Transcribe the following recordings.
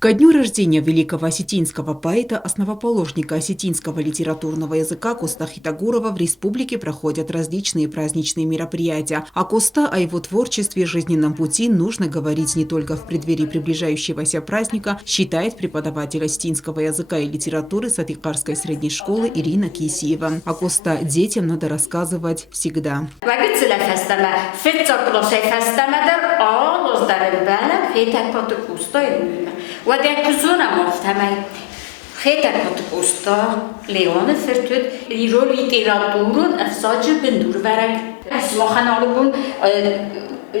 Ко дню рождения великого осетинского поэта, основоположника осетинского литературного языка Коста Хитагурова в республике проходят различные праздничные мероприятия. О Коста, о его творчестве и жизненном пути нужно говорить не только в преддверии приближающегося праздника, считает преподаватель осетинского языка и литературы Сатикарской средней школы Ирина Кисиева. О Коста детям надо рассказывать всегда.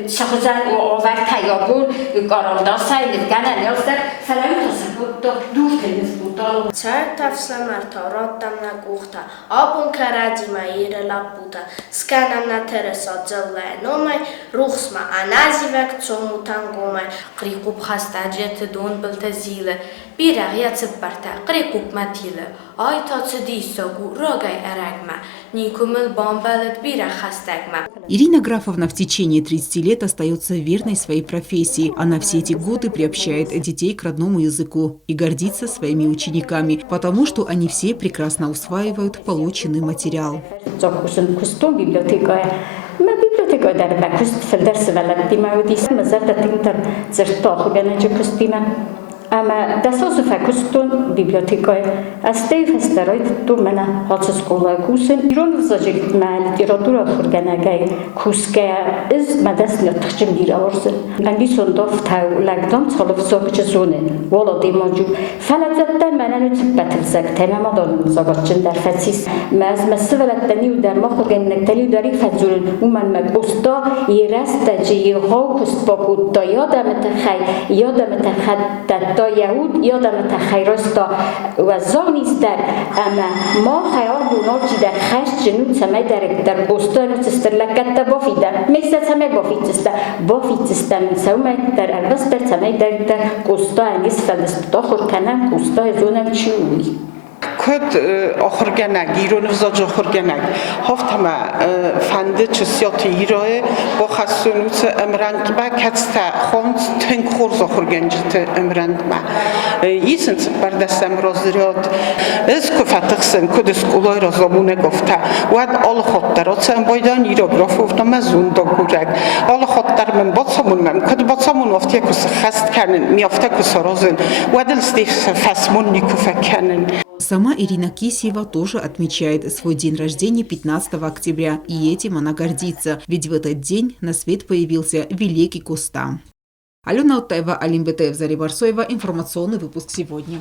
شخصاً آور تیابون قرارداد نگن نیازد فلان تصفت دور کنید بودا. چند تفسم ارتارات دم نگوخته آبون کردی مایر لبوده سکنم نترسات جلوه نمی روخس ما انازی وقت چوموتن گومه قریقوب خستاجیت دون بلتزیله بیرقیت برتا قریقوب متیله آی تا چدی سگو راگای ارگمه نیکومل بامبلت بیرق خستگمه. Ирина Графовна в течение 30 лет остается верной своей профессии. Она все эти годы приобщает детей к родному языку и гордится своими учениками, потому что они все прекрасно усваивают полученный материал. Ama da så fakustun bibliotekoj. A stej festaroid tu mena halsa skola kusen. Iron vzajilt ma literatura furganagay kuske iz madas nutkhim bir avrsin. Andi sondof taw lagdam salaf zogch zone. Wala dimaju. Falazatda mena nutbatilzak tamam adon zagachin dar fatsis. Maz masvalatni u dar makhurgan naktali dari fazul uman magusta irasta ji ho kustbakut da yadam takhay yadam takhatta تا یهود یادم تخیرستا و زانیست در اما ما خیال بونارچی در خشت جنود سمه در بستان استرلکت بافیدن مثل سمه بافیتستا سومه در البستر سمه در قستا انگیز فلسطا خورکنم قستا زونم چیوی کد آخرگنگ ایران وزاج آخرگنگ هفتم فنده چسیات ایراه با خستونوت امرنگ با کتستا خوند تنکورز آخرگنجت امرنگ با ایسن بردستم رازریاد از کفتخسن کد اسکولای رازامونه گفته واد آل خودترات سن بایدان ایراگراف گفتم مزون دا گورگ آل خودتر من باتسامون من کد باتسامون وقتی کس خست کنن میافته کس رازن وادل ستیف فسمون نیکوفه کنن. Сама Ирина Кисиева тоже отмечает свой день рождения 15 октября, и этим она гордится, ведь в этот день на свет появился великий Коста. Алена Оттаева, Алим Бетаев, Заря Барсоева. Информационный выпуск сегодня.